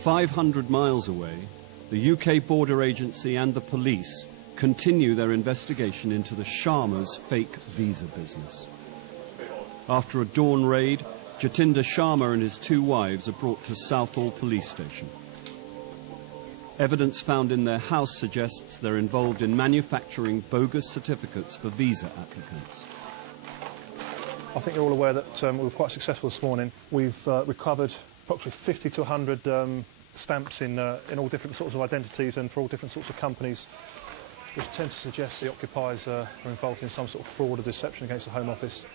500 miles away, the UK Border Agency and the police continue their investigation into the Sharma's fake visa business. After a dawn raid, Jatinder Sharma and his 2 wives are brought to Southall police station. Evidence found in their house suggests they're involved in manufacturing bogus certificates for visa applicants. I think you're all aware that we were quite successful this morning. We've recovered approximately 50 to 100 stamps in all different sorts of identities and for all different sorts of companies, which tend to suggest the occupiers are involved in some sort of fraud or deception against the Home Office.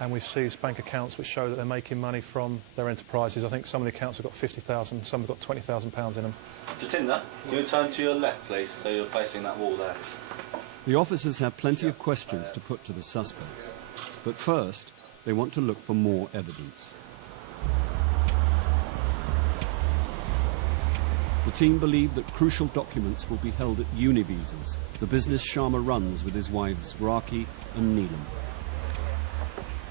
And we've seized bank accounts which show that they're making money from their enterprises. I think some of the accounts have got 50,000, some have got £20,000 in them. Jatinder, can you turn to your left, please, so you're facing that wall there? The officers have plenty of questions to put to the suspects. But first, they want to look for more evidence. The team believe that crucial documents will be held at Univisas, the business Sharma runs with his wives Raki and Neelam.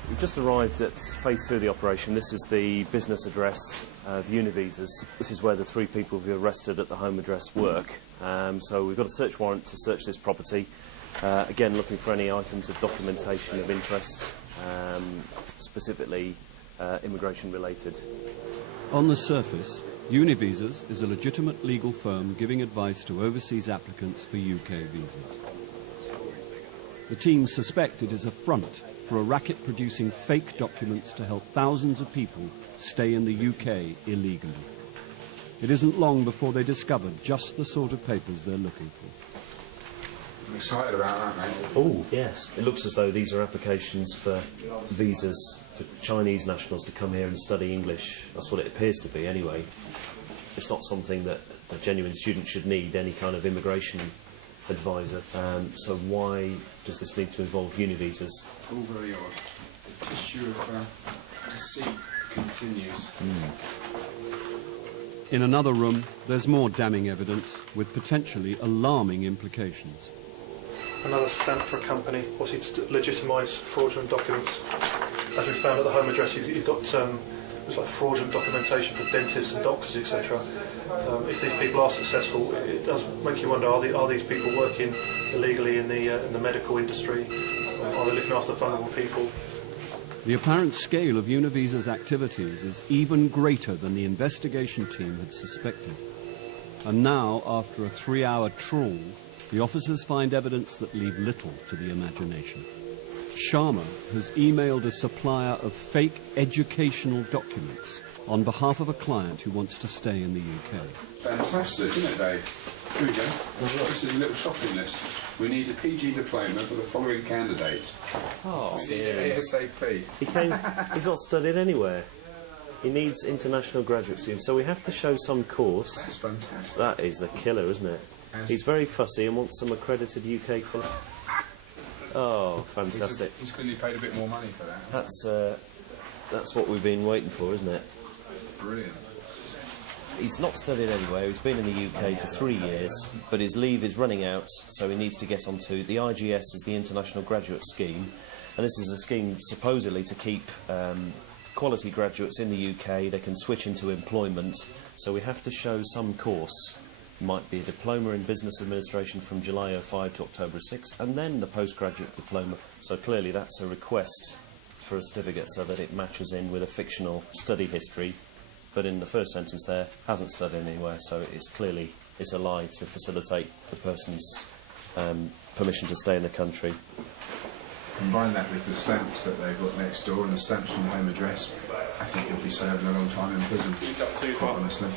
We've just arrived at phase 2 of the operation. This is the business address of Univisas. This is where the 3 people who were arrested at the home address work. So we've got a search warrant to search this property. Again, looking for any items of documentation of interest, specifically immigration related. On the surface, Univisas is a legitimate legal firm giving advice to overseas applicants for UK visas. The team suspect it is a front for a racket producing fake documents to help thousands of people stay in the UK illegally. It isn't long before they discover just the sort of papers they're looking for. I'm excited about that, mate. Oh, yes. It looks as though these are applications for visas for Chinese nationals to come here and study English. That's what it appears to be, anyway. It's not something that a genuine student should need, any kind of immigration advisor. So why does this need to involve Univisas? All very odd. The tissue of deceit continues. In another room, there's more damning evidence with potentially alarming implications. Another stamp for a company, obviously to legitimise fraudulent documents. As we found at the home address, you've got there's like fraudulent documentation for dentists and doctors, etc. If these people are successful, it does make you wonder: are these people working illegally in the medical industry? Are they looking after vulnerable people? The apparent scale of Univisas' activities is even greater than the investigation team had suspected. And now, after a 3-hour trawl, the officers find evidence that leave little to the imagination. Sharma has emailed a supplier of fake educational documents on behalf of a client who wants to stay in the UK. Fantastic, isn't it, Dave? Here we go. This is a little shopping list. We need a PG diploma for the following candidates. Oh, dear. ASAP. He's not studied anywhere. He needs international graduate students, so we have to show some course. That's fantastic. That is the killer, isn't it? He's very fussy and wants some accredited UK qualification. Oh, fantastic. He's clearly paid a bit more money for that. That's what we've been waiting for, isn't it? Brilliant. He's not studied anywhere. He's been in the UK for 3 years, but his leave is running out, so he needs to get onto the IGS, is the International Graduate Scheme, and this is a scheme supposedly to keep quality graduates in the UK. They can switch into employment, so we have to show some course. Might be a diploma in business administration from July 05 to October 6, and then the postgraduate diploma. So clearly that's a request for a certificate so that it matches in with a fictional study history. But in the first sentence there, hasn't studied anywhere, so it's a lie to facilitate the person's permission to stay in the country. Combine that with the stamps that they've got next door and the stamps from the home address, I think he'll be serving a long time in prison, quite honestly.